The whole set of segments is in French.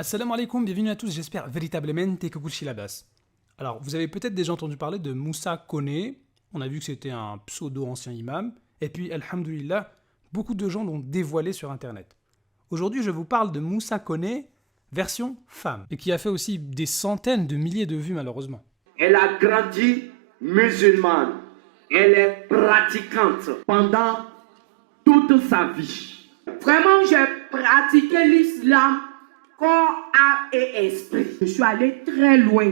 Assalamu alaikum, bienvenue à tous, j'espère véritablement que Kukushi Labas. Alors, vous avez peut-être déjà entendu parler de Moussa Koné, on a vu que c'était un pseudo-ancien imam, et puis, alhamdoulilah, beaucoup de gens l'ont dévoilé sur internet. Aujourd'hui, je vous parle de Moussa Koné, version femme, et qui a fait aussi des centaines de milliers de vues malheureusement. Elle a grandi musulmane, elle est pratiquante pendant toute sa vie. Vraiment, j'ai pratiqué l'islam corps, âme et esprit. Je suis allé très loin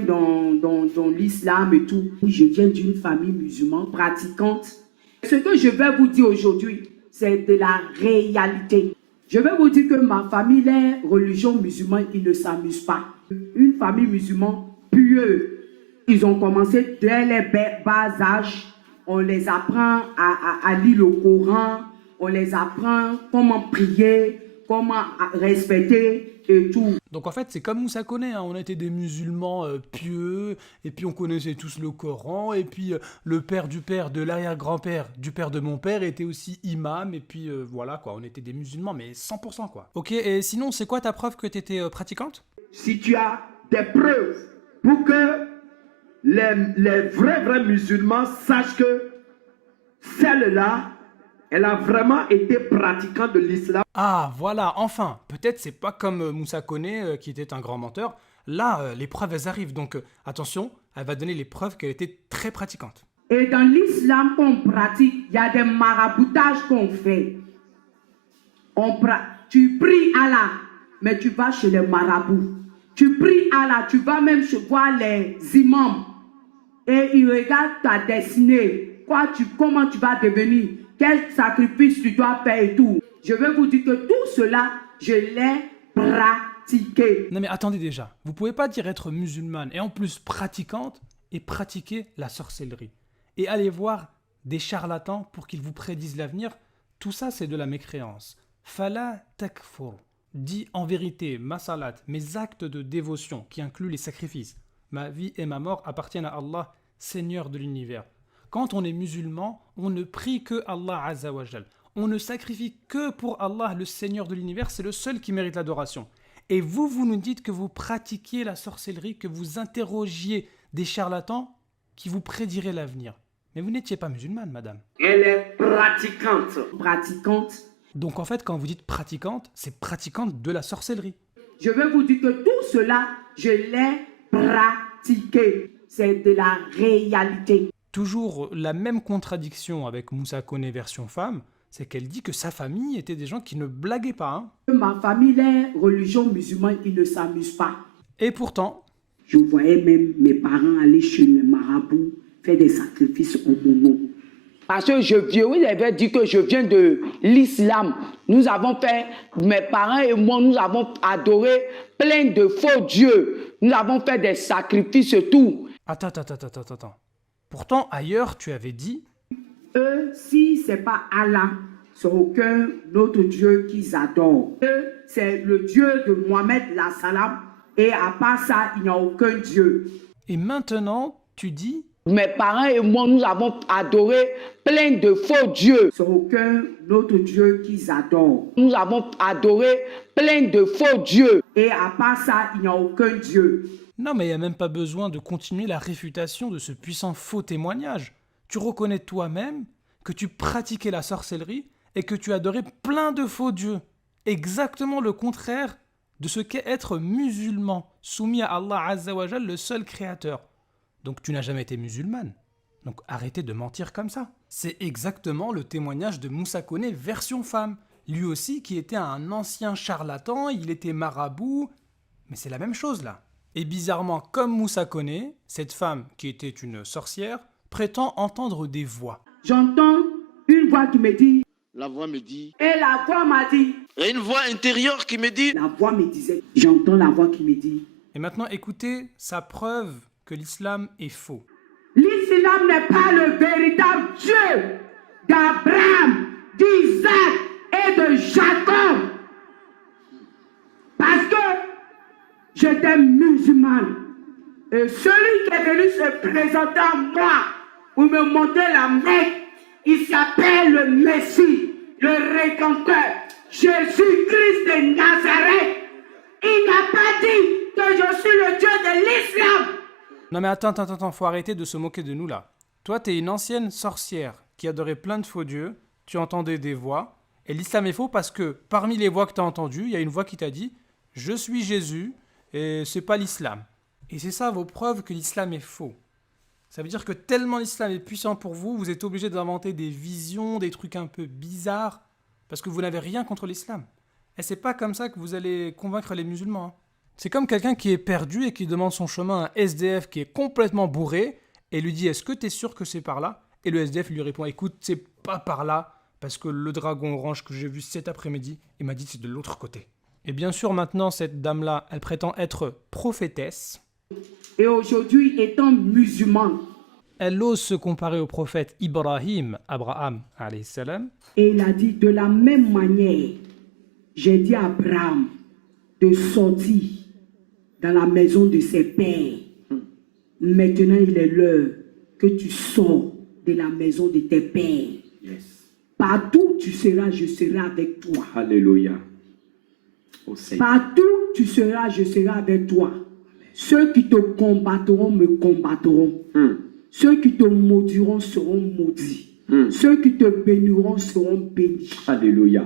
dans l'islam et tout. Je viens d'une famille musulmane pratiquante. Ce que je vais vous dire aujourd'hui, c'est de la réalité. Je vais vous dire que ma famille, les religions musulmanes, ils ne s'amusent pas. Une famille musulmane pieuse. Ils ont commencé dès les bas âges. On les apprend à lire le Coran. On les apprend comment prier, comment respecter et tout. Donc en fait, c'est comme Moussa Koné, hein. On était des musulmans pieux, et puis on connaissait tous le Coran, et puis le père du père de l'arrière-grand-père du père de mon père était aussi imam, et puis voilà quoi, on était des musulmans, mais 100% quoi. Ok, et sinon, c'est quoi ta preuve que tu étais pratiquante? Si tu as des preuves pour que les vrais musulmans sachent que celle-là, elle a vraiment été pratiquante de l'islam. Ah, voilà, enfin, peut-être c'est pas comme Moussa Koné qui était un grand menteur. Là, les preuves, elles arrivent, donc attention, elle va donner les preuves qu'elle était très pratiquante. Et dans l'islam qu'on pratique, il y a des maraboutages qu'on fait. Tu pries Allah, mais tu vas chez les marabouts. Tu pries Allah, tu vas même voir les imams. Et ils regardent ta destinée. Comment tu vas devenir, quel sacrifice tu dois faire et tout. Je vais vous dire que tout cela, je l'ai pratiqué. Non mais attendez déjà, vous pouvez pas dire être musulmane et en plus pratiquante et pratiquer la sorcellerie. Et aller voir des charlatans pour qu'ils vous prédisent l'avenir, tout ça c'est de la mécréance. Fala takfur. Dit en vérité, ma salat, mes actes de dévotion qui incluent les sacrifices, ma vie et ma mort appartiennent à Allah, Seigneur de l'univers. Quand on est musulman, on ne prie que Allah Azza wa Jal. On ne sacrifie que pour Allah, le Seigneur de l'univers, c'est le seul qui mérite l'adoration. Et vous nous dites que vous pratiquiez la sorcellerie, que vous interrogiez des charlatans qui vous prédiraient l'avenir. Mais vous n'étiez pas musulmane, madame. Elle est pratiquante. Pratiquante. Donc en fait, quand vous dites pratiquante, c'est pratiquante de la sorcellerie. Je vais vous dire que tout cela, je l'ai pratiqué. C'est de la réalité. Toujours la même contradiction avec Moussa Koné version femme, c'est qu'elle dit que sa famille était des gens qui ne blaguaient pas. Hein. Ma famille, les religions musulmanes, ils ne s'amusent pas. Et pourtant, je voyais même mes parents aller chez les marabouts faire des sacrifices en mon nom. Parce que oui, j'avais dit que je viens de l'islam. Nous avons fait, mes parents et moi, nous avons adoré plein de faux dieux. Nous avons fait des sacrifices et tout. Attends. Pourtant, ailleurs, tu avais dit... si c'est pas Allah, c'est aucun autre Dieu qu'ils adorent. C'est le Dieu de Mohamed la salam. Et à part ça, il n'y a aucun Dieu. Et maintenant, tu dis... Mes parents et moi, nous avons adoré plein de faux dieux. C'est aucun autre Dieu qu'ils adorent. Nous avons adoré plein de faux dieux. Et à part ça, il n'y a aucun Dieu. Non, mais il n'y a même pas besoin de continuer la réfutation de ce puissant faux témoignage. Tu reconnais toi-même que tu pratiquais la sorcellerie et que tu adorais plein de faux dieux. Exactement le contraire de ce qu'est être musulman, soumis à Allah Azza wa Jal, le seul créateur. Donc tu n'as jamais été musulmane. Donc arrêtez de mentir comme ça. C'est exactement le témoignage de Moussa Koné version femme. Lui aussi qui était un ancien charlatan, il était marabout. Mais c'est la même chose là. Et bizarrement, comme Moussa Koné, cette femme qui était une sorcière prétend entendre des voix. J'entends une voix qui me dit... La voix me dit... Et la voix m'a dit... Et une voix intérieure qui me dit... La voix me disait... J'entends la voix qui me dit... Et maintenant écoutez sa preuve que l'islam est faux. L'islam n'est pas le véritable Dieu d'Abraham, d'Isaac et de Jacob. Parce que j'étais musulmane. Et celui qui est venu se présenter à moi pour me montrer la Mecque, il s'appelle le Messie, le Rédempteur, Jésus-Christ de Nazareth. Non mais attends, faut arrêter de se moquer de nous là. Toi, t'es une ancienne sorcière qui adorait plein de faux dieux, tu entendais des voix, et l'islam est faux parce que parmi les voix que t'as entendues, il y a une voix qui t'a dit « Je suis Jésus, et c'est pas l'islam ». Et c'est ça vos preuves que l'islam est faux. Ça veut dire que tellement l'islam est puissant pour vous, vous êtes obligé d'inventer des visions, des trucs un peu bizarres, parce que vous n'avez rien contre l'islam. Et c'est pas comme ça que vous allez convaincre les musulmans. Hein. C'est comme quelqu'un qui est perdu et qui demande son chemin à un SDF qui est complètement bourré et lui dit « Est-ce que tu es sûr que c'est par là ?» Et le SDF lui répond « Écoute, c'est pas par là, parce que le dragon orange que j'ai vu cet après-midi, il m'a dit que c'est de l'autre côté. » Et bien sûr, maintenant, cette dame-là, elle prétend être prophétesse. Et aujourd'hui, étant musulmane, Elle ose se comparer au prophète Abraham, alayhi salam. et il a dit de la même manière, j'ai dit à Abraham de sortir dans la maison de ses pères. Maintenant, il est l'heure que tu sors de la maison de tes pères. Yes. Partout où tu seras, je serai avec toi. Alléluia. Au Seigneur. Partout où tu seras, je serai avec toi. Ceux qui te combattront me combattront. Ceux qui te maudiront seront maudits. Ceux qui te béniront seront bénis. Alléluia.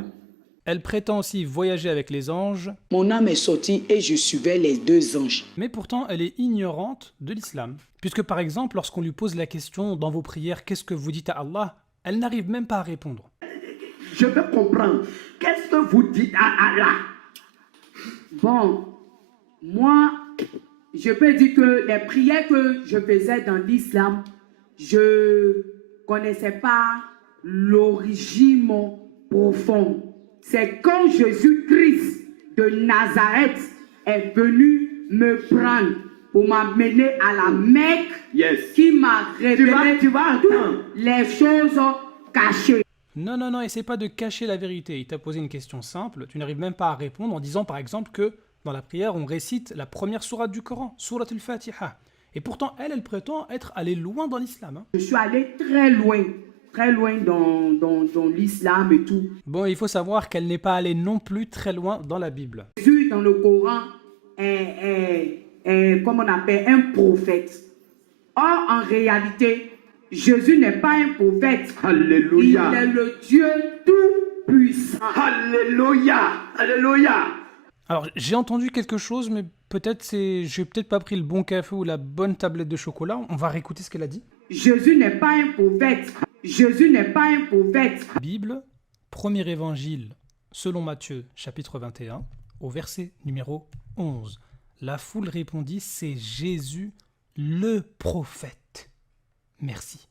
Elle prétend aussi voyager avec les anges, Mon âme est sortie et je suivais les deux anges. mais pourtant elle est ignorante de l'islam. Puisque par exemple, lorsqu'on lui pose la question dans vos prières « Qu'est-ce que vous dites à Allah ?», elle n'arrive même pas à répondre. Je veux comprendre. Qu'est-ce que vous dites à Allah? Bon, moi, je peux dire que les prières que je faisais dans l'islam, je connaissais pas l'origine profonde. C'est quand Jésus-Christ de Nazareth est venu me prendre pour m'amener à la Mecque, Yes. qui m'a révélé tu vas toutes entendre. les choses cachées. Non, essaie pas de cacher la vérité. Il t'a posé une question simple, tu n'arrives même pas à répondre en disant par exemple que dans la prière, on récite la première sourate du Coran, sourate al-Fatiha. Et pourtant, elle prétend être allée loin dans l'islam. Hein. Je suis allé très loin dans l'islam et tout. Bon, il faut savoir qu'elle n'est pas allée non plus très loin dans la Bible. Jésus dans le Coran est comme on appelle, un prophète. Or, en réalité, Jésus n'est pas un prophète. Alléluia. Il est le Dieu tout-puissant. Alléluia. Alléluia. Alors, j'ai entendu quelque chose, mais peut-être j'ai peut-être pas pris le bon café ou la bonne tablette de chocolat. On va réécouter ce qu'elle a dit. Jésus n'est pas un prophète. Jésus n'est pas un prophète. Bible, premier évangile, selon Matthieu, chapitre 21, au verset numéro 11. La foule répondit, c'est Jésus, le prophète. Merci.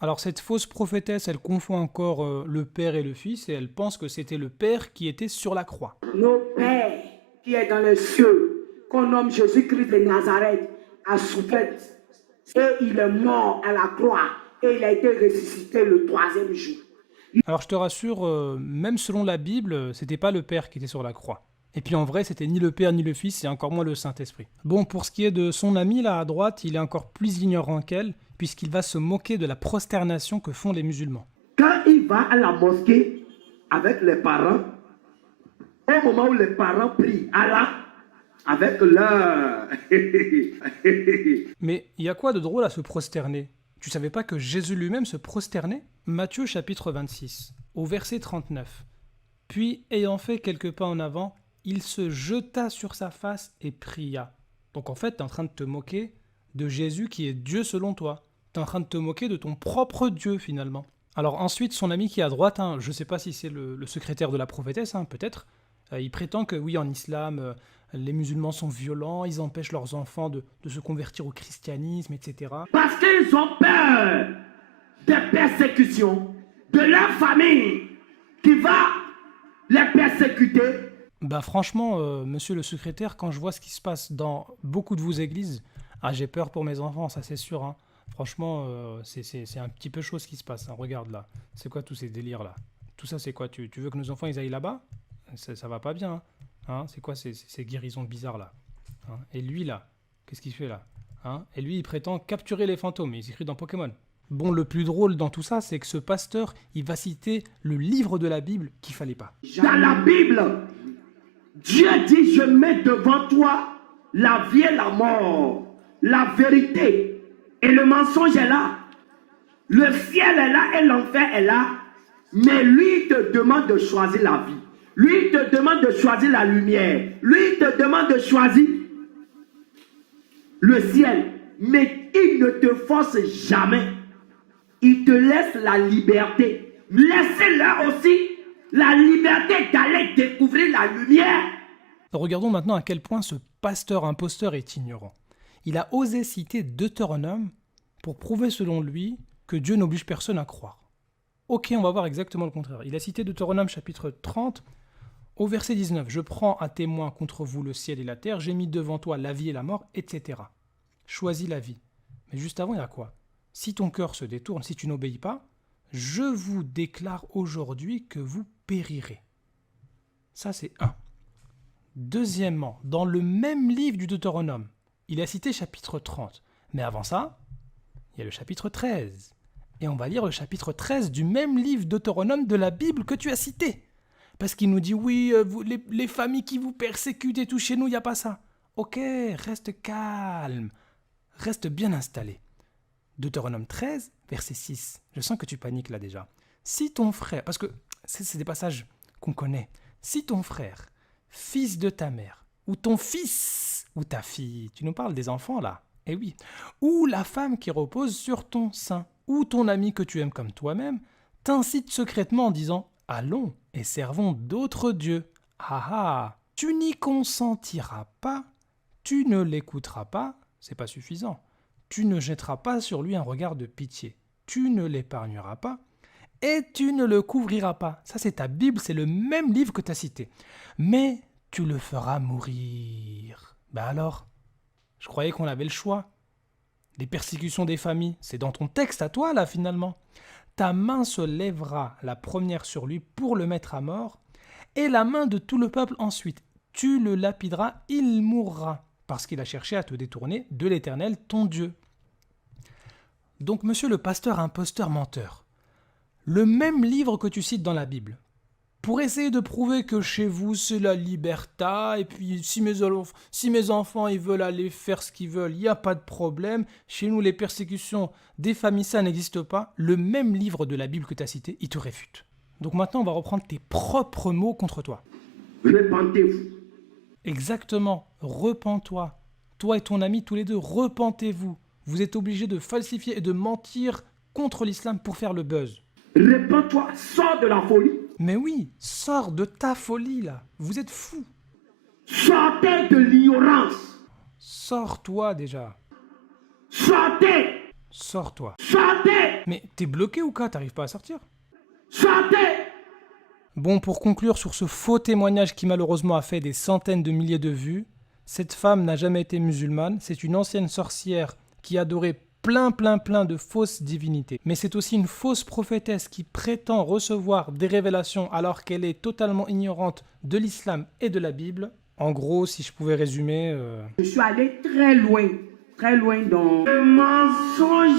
Alors cette fausse prophétesse, elle confond encore le Père et le Fils, et elle pense que c'était le Père qui était sur la croix. Nos pères qui est dans les cieux, qu'on nomme Jésus-Christ de Nazareth, a souffert. Et il est mort à la croix. Et il a été ressuscité le 3e jour. Alors je te rassure, même selon la Bible, c'était pas le Père qui était sur la croix. Et puis en vrai, c'était ni le Père ni le Fils, et encore moins le Saint-Esprit. Bon, pour ce qui est de son ami là à droite, il est encore plus ignorant qu'elle, puisqu'il va se moquer de la prosternation que font les musulmans. Quand il va à la mosquée avec les parents, au moment où les parents prient Allah, avec leur... Mais il y a quoi de drôle à se prosterner? Tu savais pas que Jésus lui-même se prosternait? Matthieu chapitre 26, au verset 39. Puis, ayant fait quelques pas en avant, il se jeta sur sa face et pria. Donc en fait, tu es en train de te moquer de Jésus qui est Dieu selon toi. Tu es en train de te moquer de ton propre Dieu finalement. Alors ensuite, son ami qui est à droite, je ne sais pas si c'est le secrétaire de la prophétesse, peut-être, il prétend que oui, en islam, les musulmans sont violents, ils empêchent leurs enfants de se convertir au christianisme, etc. Parce qu'ils ont peur des persécutions de leur famille qui va les persécuter. Bah franchement, monsieur le secrétaire, quand je vois ce qui se passe dans beaucoup de vos églises, j'ai peur pour mes enfants, ça c'est sûr. Hein. Franchement, c'est un petit peu chaud ce qui se passe. Hein. Regarde là, c'est quoi tous ces délires là? Tout ça c'est quoi? Tu veux que nos enfants ils aillent là-bas? Ça va pas bien. Hein. C'est quoi ces guérisons bizarres là? Et lui là, qu'est-ce qu'il fait là? Et lui il prétend capturer les fantômes, il s'écrit dans Pokémon. Bon, le plus drôle dans tout ça, c'est que ce pasteur, il va citer le livre de la Bible qu'il fallait pas. Dans la Bible, Dieu dit, je mets devant toi la vie et la mort. la vérité et le mensonge est là. Le ciel est là et l'enfer est là. Mais lui, il te demande de choisir la vie. Lui, il te demande de choisir la lumière. Lui, il te demande de choisir le ciel. Mais il ne te force jamais. Il te laisse la liberté. Laissez-leur aussi la liberté d'aller découvrir la lumière. Regardons maintenant à quel point ce pasteur imposteur est ignorant. Il a osé citer Deutéronome pour prouver selon lui que Dieu n'oblige personne à croire. Ok, on va voir exactement le contraire. Il a cité Deutéronome chapitre 30 au verset 19. « Je prends à témoin contre vous le ciel et la terre, j'ai mis devant toi la vie et la mort, etc. » Choisis la vie. Mais juste avant, il y a quoi? Si ton cœur se détourne, si tu n'obéis pas, je vous déclare aujourd'hui que vous périrez. Ça, c'est un. Deuxièmement, dans le même livre du Deutéronome, il a cité chapitre 30. Mais avant ça, il y a le chapitre 13. Et on va lire le chapitre 13 du même livre Deutéronome de la Bible que tu as cité. Parce qu'il nous dit, oui, les familles qui vous persécutent et tout, chez nous, il n'y a pas ça. Ok, reste calme. Reste bien installé. Deutéronome 13, verset 6. Je sens que tu paniques là déjà. Si ton frère, parce que c'est des passages qu'on connaît. Si ton frère, fils de ta mère, ou ton fils, ou ta fille, tu nous parles des enfants là, eh oui, ou la femme qui repose sur ton sein, ou ton ami que tu aimes comme toi-même, t'incite secrètement en disant « Allons et servons d'autres dieux. » Ah ah, tu n'y consentiras pas, tu ne l'écouteras pas, c'est pas suffisant. Tu ne jetteras pas sur lui un regard de pitié, tu ne l'épargneras pas, et tu ne le couvriras pas. Ça c'est ta Bible, c'est le même livre que tu as cité. Mais tu le feras mourir. Ben alors, je croyais qu'on avait le choix. Les persécutions des familles, c'est dans ton texte à toi, là, finalement. Ta main se lèvera la première sur lui pour le mettre à mort, et la main de tout le peuple ensuite. Tu le lapideras, il mourra, parce qu'il a cherché à te détourner de l'Éternel, ton Dieu. Donc, monsieur le pasteur imposteur menteur, le même livre que tu cites dans la Bible, pour essayer de prouver que chez vous, c'est la liberté, et puis si mes enfants ils veulent aller faire ce qu'ils veulent, il n'y a pas de problème. Chez nous, les persécutions des familles, ça n'existe pas. Le même livre de la Bible que tu as cité, il te réfute. Donc maintenant, on va reprendre tes propres mots contre toi. Repentez-vous. Exactement, repens-toi. Toi et ton ami, tous les deux, repentez-vous. Vous êtes obligés de falsifier et de mentir contre l'islam pour faire le buzz. Repens-toi, sors de la folie. Mais oui, sors de ta folie là. Vous êtes fous. Sortez de l'ignorance. Sors-toi déjà. Sortez. Sors-toi. Sortez. Mais t'es bloqué ou quoi? T'arrives pas à sortir? Sortez. Bon, pour conclure sur ce faux témoignage qui malheureusement a fait des centaines de milliers de vues, cette femme n'a jamais été musulmane, c'est une ancienne sorcière qui adorait plein de fausses divinités. Mais c'est aussi une fausse prophétesse qui prétend recevoir des révélations alors qu'elle est totalement ignorante de l'islam et de la Bible. En gros, si je pouvais résumer... Je suis allé très loin dans le mensonge.